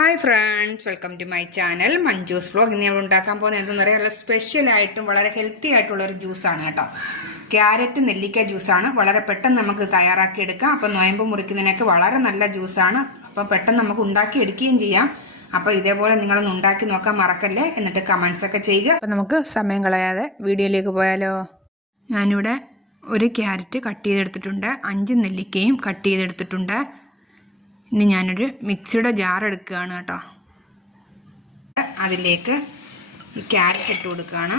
Hi friends welcome to my channel Manju's vlog ഇന്ന് നമ്മൾ ഉണ്ടാക്കാൻ പോകുന്നത് എന്താണെന്ന് പറയുക സ്പെഷ്യലായിട്ടും വളരെ ഹെൽത്തി ആയിട്ടുള്ള ഒരു ജ്യൂസാണ് കേട്ടോ. ക്യാരറ്റ് നെല്ലിക്ക ജ്യൂസാണ് വളരെ പെട്ടെന്ന് നമുക്ക് തയ്യാറാക്കിയെടുക്കാം അപ്പം നോയമ്പ് മുറിക്കുന്നതിനൊക്കെ വളരെ നല്ല ജ്യൂസാണ് അപ്പം പെട്ടെന്ന് നമുക്ക് ഉണ്ടാക്കിയെടുക്കുകയും ചെയ്യാം. അപ്പോൾ ഇതേപോലെ നിങ്ങളൊന്ന് ഉണ്ടാക്കി നോക്കാൻ മറക്കല്ലേ? എന്നിട്ട് കമൻസ് ഒക്കെ ചെയ്യുക. അപ്പം നമുക്ക് സമയം കളയാതെ വീഡിയോയിലേക്ക് പോയാലോ? ഞാനിവിടെ ഒരു ക്യാരറ്റ് കട്ട് ചെയ്തെടുത്തിട്ടുണ്ട്. അഞ്ച് നെല്ലിക്കയും കട്ട് ചെയ്തെടുത്തിട്ടുണ്ട്. ഇനി ഞാനൊരു മിക്സിയുടെ ജാർ എടുക്കുകയാണ് കേട്ടോ. അതിലേക്ക് ഈ ക്യാരറ്റ് ഇട്ട് കൊടുക്കുകയാണ്.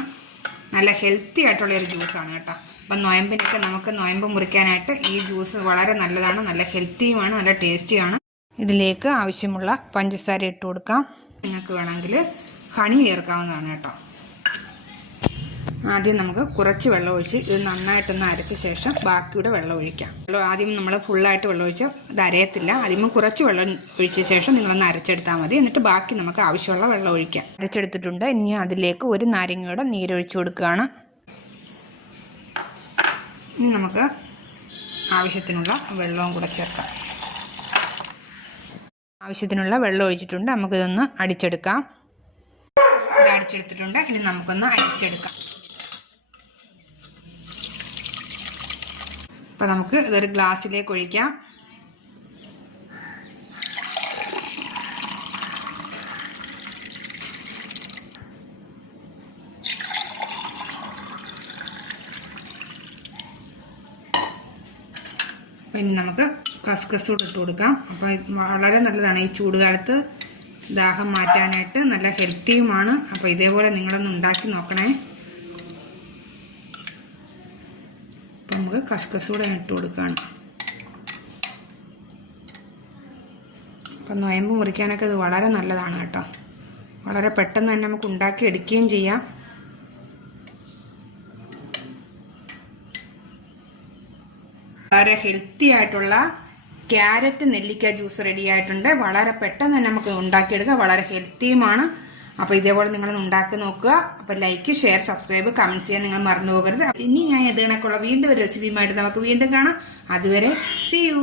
നല്ല ഹെൽത്തി ആയിട്ടുള്ളൊരു ജ്യൂസാണ് കേട്ടോ. അപ്പം നോയമ്പിനൊക്കെ നമുക്ക് നോയമ്പ് മുറിക്കാനായിട്ട് ഈ ജ്യൂസ് വളരെ നല്ലതാണ്. നല്ല ഹെൽത്തിയുമാണ് നല്ല ടേസ്റ്റിയാണ്. ഇതിലേക്ക് ആവശ്യമുള്ള പഞ്ചസാര ഇട്ട് കൊടുക്കാം. നിങ്ങൾക്ക് വേണമെങ്കിൽ ഹണി ചേർക്കാവുന്നതാണ് കേട്ടോ. ആദ്യം നമുക്ക് കുറച്ച് വെള്ളം ഒഴിച്ച് ഇത് നന്നായിട്ടൊന്ന് അരച്ച ശേഷം ബാക്കിയുടെ വെള്ളം ഒഴിക്കാം. വെള്ളം ആദ്യം നമ്മൾ ഫുള്ളായിട്ട് വെള്ളം ഒഴിച്ച് ഇത് അരയത്തില്ല. ആദ്യം കുറച്ച് വെള്ളം ഒഴിച്ച ശേഷം നിങ്ങളൊന്ന് അരച്ചെടുത്താൽ മതി. എന്നിട്ട് ബാക്കി നമുക്ക് ആവശ്യമുള്ള വെള്ളം ഒഴിക്കാം. അരച്ചെടുത്തിട്ടുണ്ട്. ഇനി അതിലേക്ക് ഒരു നാരങ്ങയുടെ നീരൊഴിച്ചു കൊടുക്കുകയാണ്. ഇനി നമുക്ക് ആവശ്യത്തിനുള്ള വെള്ളവും കൂടെ ചേർക്കാം. ആവശ്യത്തിനുള്ള വെള്ളം ഒഴിച്ചിട്ടുണ്ട്. നമുക്കിതൊന്ന് അടിച്ചെടുക്കാം. ഇത് അടിച്ചെടുത്തിട്ടുണ്ട്. ഇനി നമുക്കൊന്ന് അടിച്ചെടുക്കാം അപ്പോൾ നമുക്ക് ഇതൊരു ഗ്ലാസ്സിലേക്ക് ഒഴിക്കാം. പിന്നെ നമുക്ക് കസ്കസ് കൂടെ ഇട്ട് കൊടുക്കാം. അപ്പോൾ വളരെ നല്ലതാണ്. ഈ ചൂടുകാലത്ത് ദാഹം മാറ്റാനായിട്ട് നല്ല ഹെൽത്തിയുമാണ്. അപ്പോൾ ഇതേപോലെ നിങ്ങളൊന്ന് ഉണ്ടാക്കി നോക്കണേ. നമുക്ക് കസ്കസ് കൂടെ ഇട്ട് കൊടുക്കുകയാണ് അപ്പം നോയമ്പ് മുറിക്കാനൊക്കെ ഇത് വളരെ നല്ലതാണ് കേട്ടോ. വളരെ പെട്ടെന്ന് തന്നെ നമുക്ക് ഉണ്ടാക്കി എടുക്കുകയും ചെയ്യാം. വളരെ ഹെൽത്തി ആയിട്ടുള്ള ക്യാരറ്റ് നെല്ലിക്ക ജ്യൂസ് റെഡി ആയിട്ടുണ്ട്. വളരെ പെട്ടെന്ന് തന്നെ നമുക്ക് ഉണ്ടാക്കിയെടുക്കാം. വളരെ ഹെൽത്തിയുമാണ് അപ്പോൾ ഇതേപോലെ നിങ്ങൾ ഉണ്ടാക്കി നോക്കുക. അപ്പോൾ ലൈക്ക് ഷെയർ സബ്സ്ക്രൈബ് കമന്റ് ചെയ്യാൻ നിങ്ങൾ മറന്നു പോകരുത്. ഇനി ഞാൻ ഇത് കണക്കുള്ള വീണ്ടും ഒരു റെസിപ്പിയുമായിട്ട് നമുക്ക് വീണ്ടും കാണാം. അതുവരെ സി യു